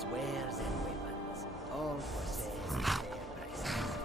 Windhelm's wares and weapons, all for sale at fair prices.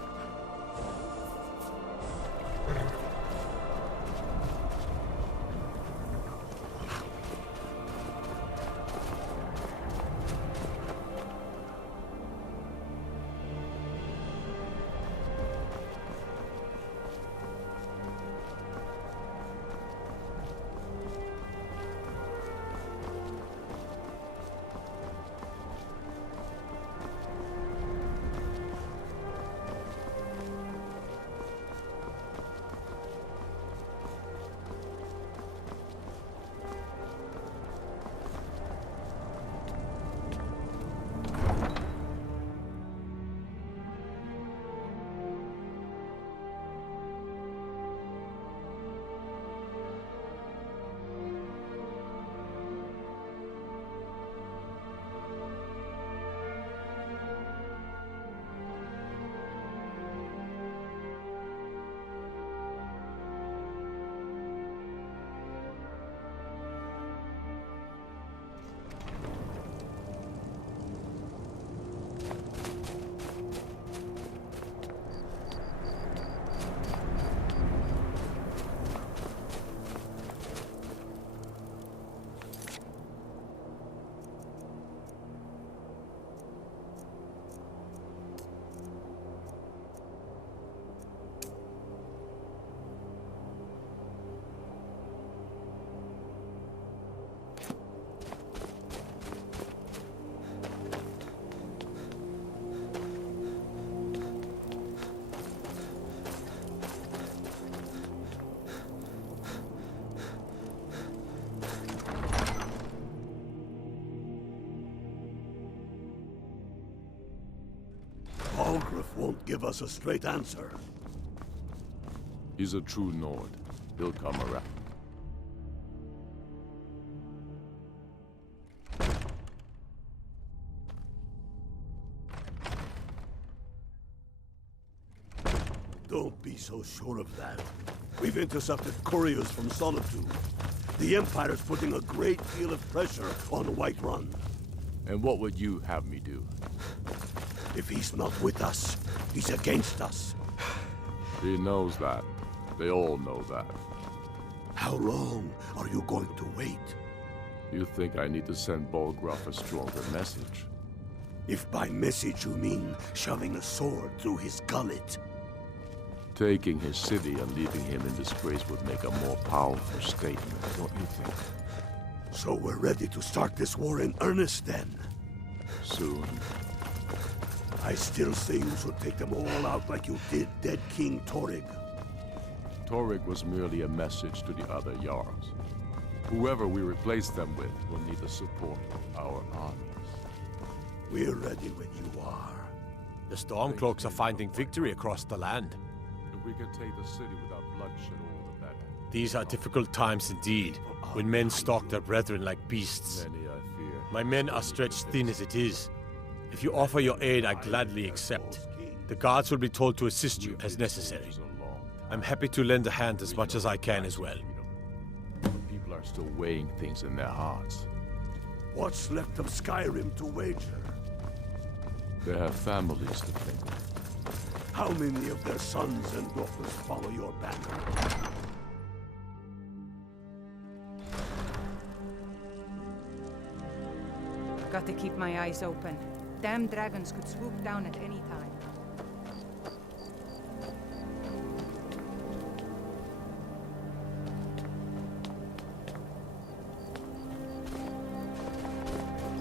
Ulfric won't give us a straight answer. He's a true Nord. He'll come around. Don't be so sure of that. We've intercepted couriers from Solitude. The Empire's putting a great deal of pressure on Whiterun. And what would you have me do? If he's not with us, he's against us. He knows that. They all know that. How long are you going to wait? You think I need to send Bolgraf a stronger message? If by message you mean shoving a sword through his gullet. Taking his city and leaving him in disgrace would make a more powerful statement, don't you think? So we're ready to start this war in earnest then? Soon. I still say you should take them all out like you did dead King Torrig. Torrig was merely a message to the other Jarls. Whoever we replace them with will need the support of our armies. We're ready when you are. The Stormcloaks are finding victory across the land. If we can take the city without bloodshed, all the better. These are difficult times indeed, when men stalk their brethren like beasts. Many, I fear. My men are stretched thin as it is. If you offer your aid, I gladly accept. The guards will be told to assist you as necessary. I'm happy to lend a hand as much as I can as well. People are still weighing things in their hearts. What's left of Skyrim to wager? They have families to think of. How many of their sons and daughters follow your banner? Got to keep my eyes open. Damn dragons could swoop down at any time.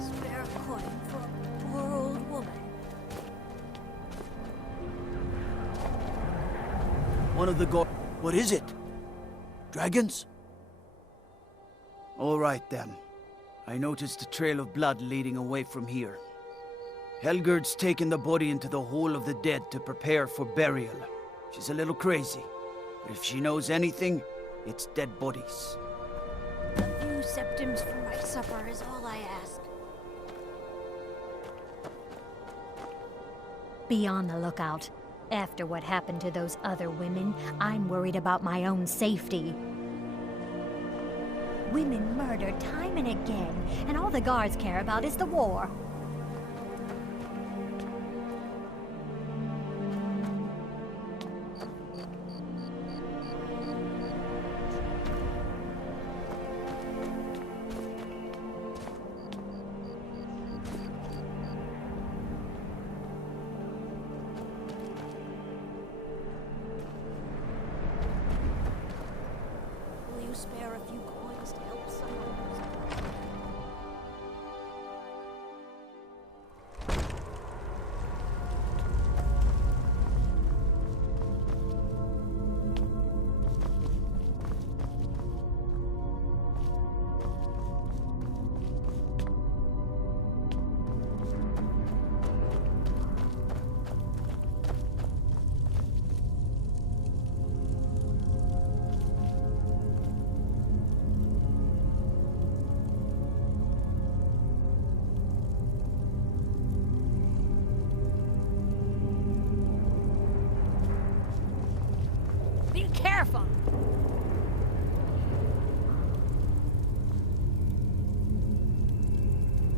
Spare a coin for a poor old woman. One of the What is it? Dragons? All right, then. I noticed a trail of blood leading away from here. Helgerd's taken the body into the Hall of the Dead to prepare for burial. She's a little crazy, but if she knows anything, it's dead bodies. A few septims for my supper is all I ask. Be on the lookout. After what happened to those other women, I'm worried about my own safety. Women murdered time and again, and all the guards care about is the war.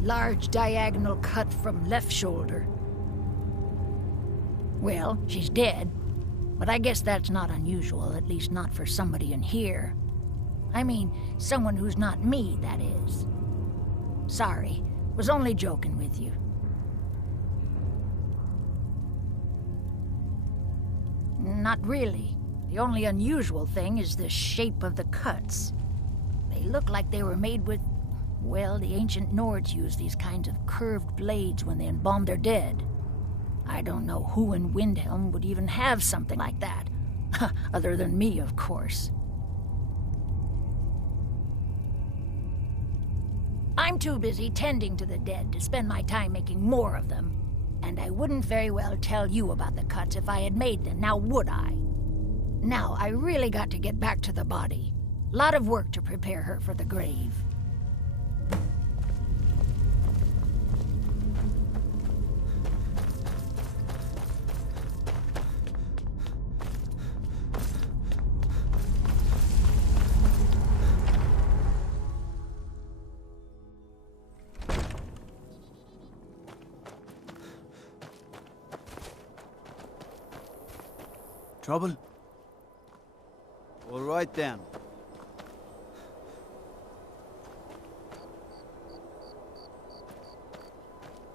Large diagonal cut from left shoulder. Well, she's dead, but I guess that's not unusual, at least not for somebody in here. I mean, someone who's not me, that is. Sorry, was only joking with you. Not really. The only unusual thing is the shape of the cuts. They look like they were made with... Well, the ancient Nords used these kinds of curved blades when they embalmed their dead. I don't know who in Windhelm would even have something like that. Other than me, of course. I'm too busy tending to the dead to spend my time making more of them. And I wouldn't very well tell you about the cuts if I had made them, now would I? Now, I really got to get back to the body. Lot of work to prepare her for the grave. Trouble? All right then.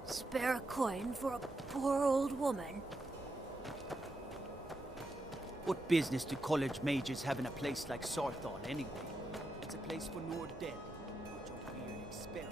Spare a coin for a poor old woman. What business do college mages have in a place like Sarthal anyway? It's a place for Nord dead. Bunch of weird experiments.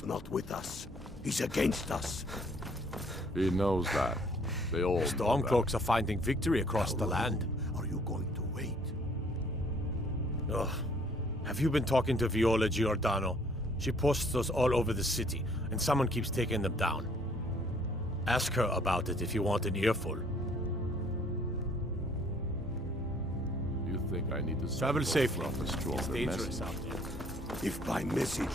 he's not with us, he's against us. He knows that. They all know that. Stormcloaks are finding victory across the How land. long are you going to wait? Ugh. Have you been talking to Viola Giordano? She posts us all over the city, and someone keeps taking them down. Ask her about it if you want an earful. You think I need to Travel safely. From a It's stronger dangerous message? out there. If by message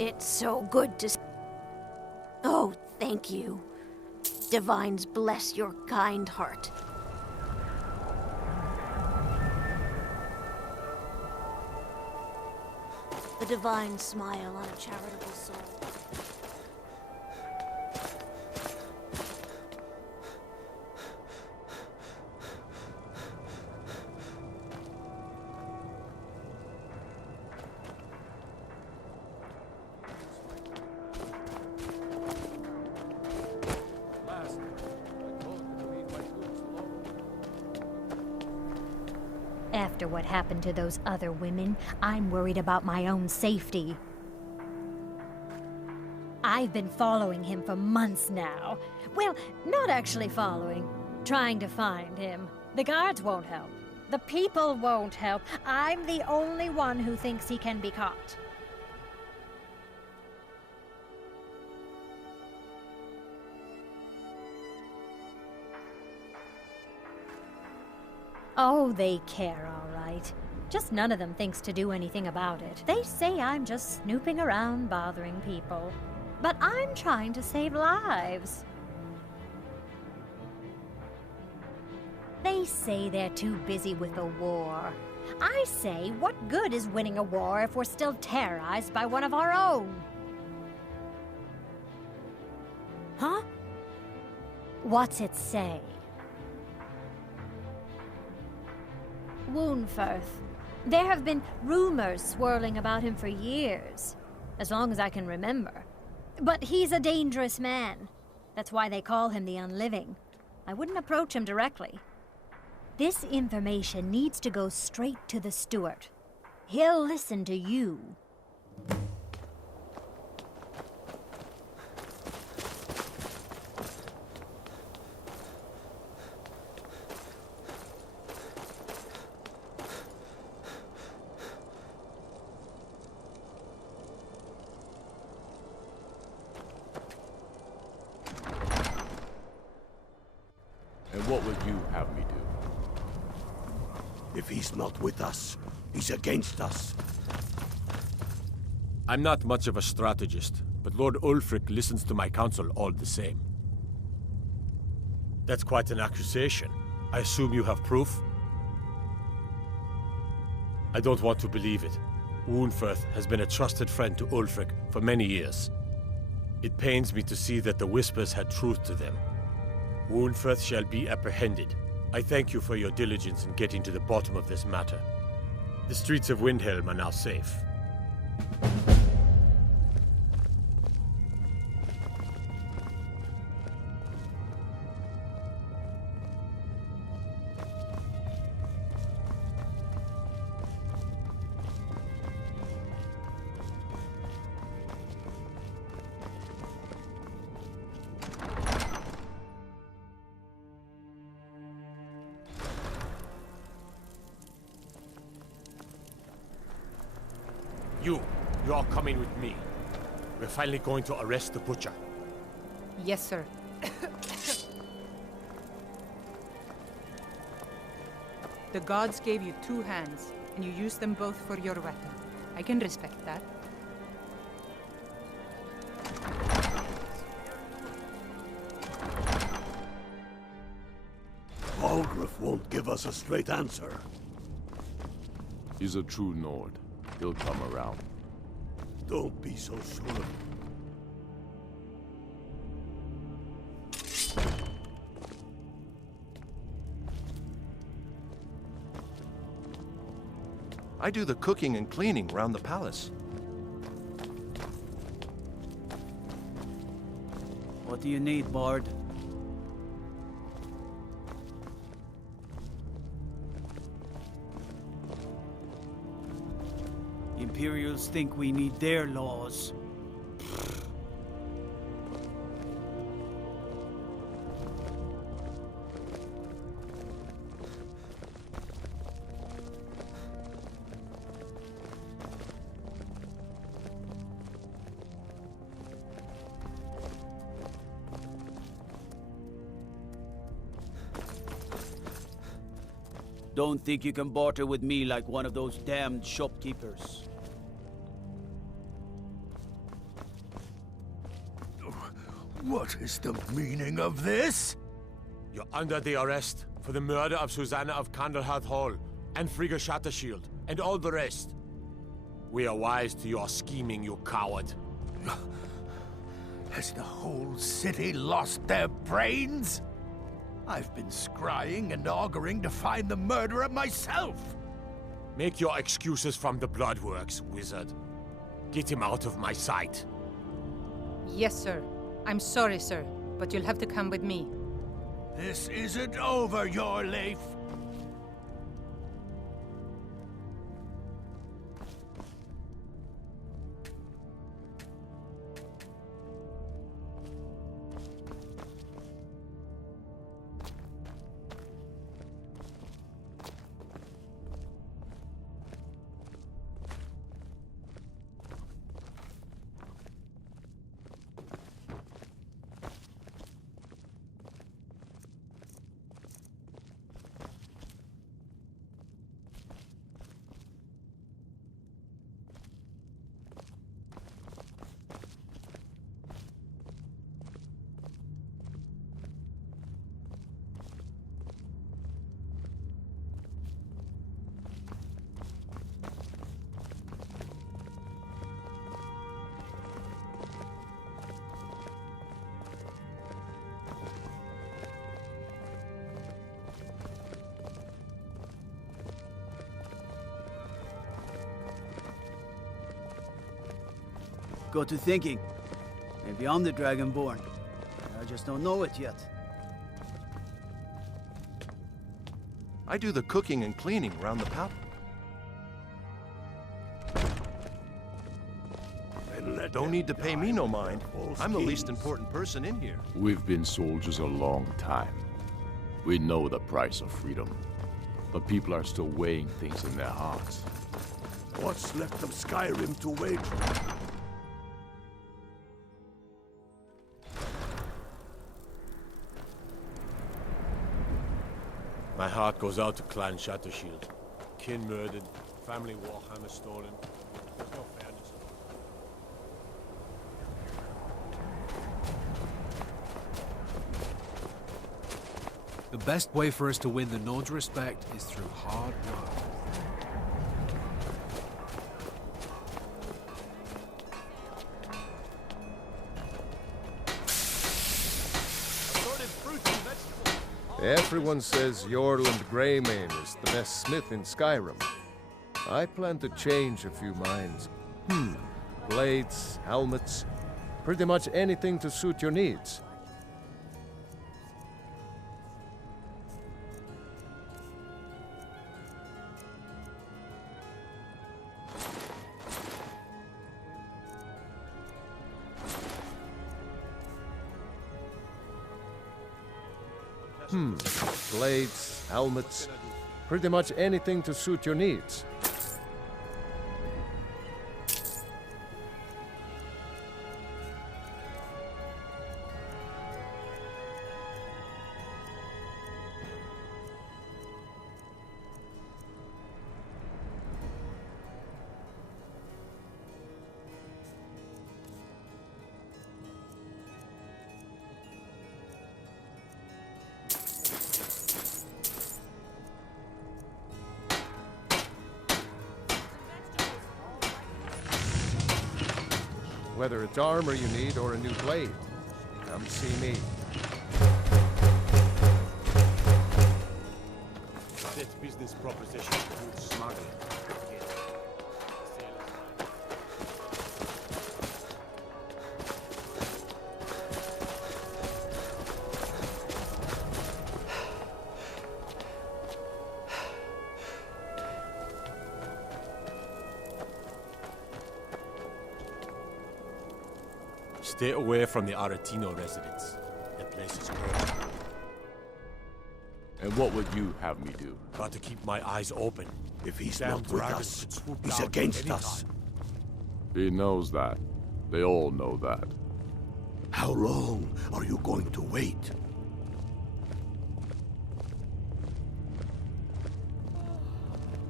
It's so good to... Oh, thank you. Divines bless your kind heart. The divine smile on a charitable soul. After what happened to those other women, I'm worried about my own safety. I've been following him for months now. Well, not actually following. Trying to find him. The guards won't help. The people won't help. I'm the only one who thinks he can be caught. Oh, they care, all right. Just none of them thinks to do anything about it. They say I'm just snooping around bothering people. But I'm trying to save lives. They say they're too busy with the war. I say, what good is winning a war if we're still terrorized by one of our own? Huh? What's it say? Woundfirth. There have been rumors swirling about him for years, as long as I can remember. But he's a dangerous man. That's why they call him the Unliving. I wouldn't approach him directly. This information needs to go straight to the steward. He'll listen to you. And what will you have me do? If he's not with us, he's against us. I'm not much of a strategist, but Lord Ulfric listens to my counsel all the same. That's quite an accusation. I assume you have proof? I don't want to believe it. Woundfirth has been a trusted friend to Ulfric for many years. It pains me to see that the Whispers had truth to them. Woundfirth shall be apprehended. I thank you for your diligence in getting to the bottom of this matter. The streets of Windhelm are now safe. You're coming with me. We're finally going to arrest the butcher. Yes, sir. The gods gave you 2 hands, and you used them both for your weapon. I can respect that. Ulfric won't give us a straight answer. He's a true Nord. He'll come around. Don't be so sure of it. I do the cooking and cleaning around the palace. What do you need, Bard? Imperials think we need their laws. Don't think you can barter with me like one of those damned shopkeepers. What is the meaning of this? You're under the arrest for the murder of Susanna of Candlehearth Hall, and Frigga Shattershield, and all the rest. We are wise to your scheming, you coward. Has the whole city lost their brains? I've been scrying and auguring to find the murderer myself. Make your excuses from the Bloodworks, wizard. Get him out of my sight. Yes, sir. I'm sorry, sir, but you'll have to come with me. This isn't over, your Leif. Got to thinking. Maybe I'm the Dragonborn. I just don't know it yet. I do the cooking and cleaning around the palace. Don't need to pay me no mind. I'm the least important person in here. We've been soldiers a long time. We know the price of freedom. But people are still weighing things in their hearts. What's left of Skyrim to wager? My heart goes out to Clan Shattershield. Kin murdered, family warhammer stolen. There's no fairness. The best way for us to win the Nord's respect is through hard work. Everyone says Jorlund Greymane is the best smith in Skyrim. I plan to change a few minds. Blades, helmets, pretty much anything to suit your needs. Blades, helmets, pretty much anything to suit your needs. Whether it's armor you need or a new blade, come see me. That business proposition includes smuggling. Stay away from the Aretino residence. That place is cursed. And what would you have me do? Got to keep my eyes open. If he's Damn not with dragons us, could swoop he's down against anytime. us. He knows that. They all know that. How long are you going to wait?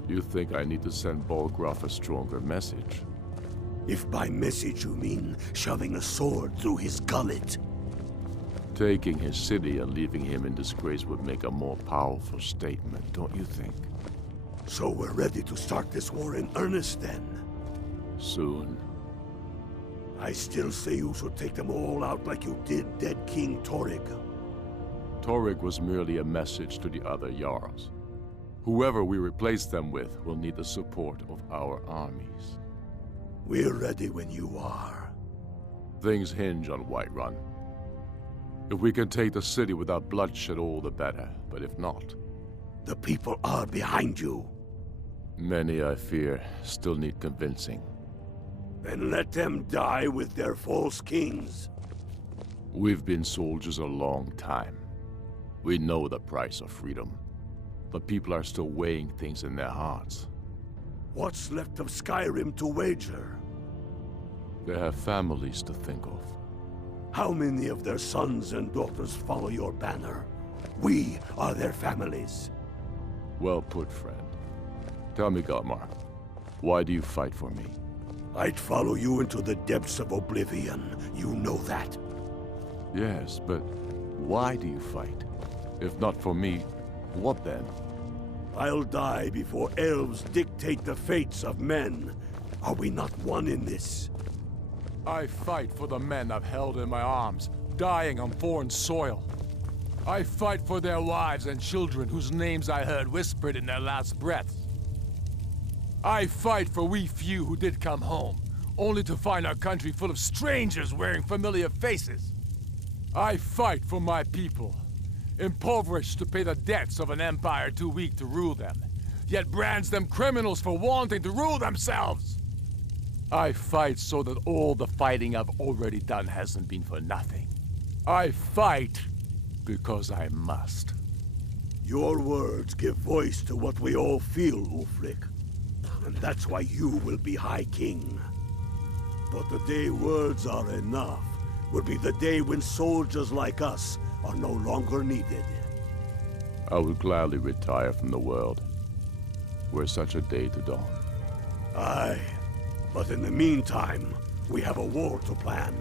You think I need to send Bolgraf a stronger message? If by message you mean shoving a sword through his gullet. Taking his city and leaving him in disgrace would make a more powerful statement, don't you think? So we're ready to start this war in earnest then? Soon. I still say you should take them all out like you did dead King Torrig. Torrig was merely a message to the other Jarls. Whoever we replace them with will need the support of our armies. We're ready when you are. Things hinge on Whiterun. If we can take the city without bloodshed, all the better. But if not... The people are behind you. Many, I fear, still need convincing. Then let them die with their false kings. We've been soldiers a long time. We know the price of freedom. But people are still weighing things in their hearts. What's left of Skyrim to wager? They have families to think of. How many of their sons and daughters follow your banner? We are their families. Well put, friend. Tell me, Galmar, why do you fight for me? I'd follow you into the depths of oblivion. You know that. Yes, but why do you fight? If not for me, what then? I'll die before elves dictate the fates of men. Are we not one in this? I fight for the men I've held in my arms, dying on foreign soil. I fight for their wives and children whose names I heard whispered in their last breaths. I fight for we few who did come home, only to find our country full of strangers wearing familiar faces. I fight for my people, impoverished to pay the debts of an empire too weak to rule them, yet brands them criminals for wanting to rule themselves. I fight so that all the fighting I've already done hasn't been for nothing. I fight because I must. Your words give voice to what we all feel, Ulfric. And that's why you will be High King. But the day words are enough will be the day when soldiers like us are no longer needed. I would gladly retire from the world, were such a day to dawn. Aye, but in the meantime, we have a war to plan.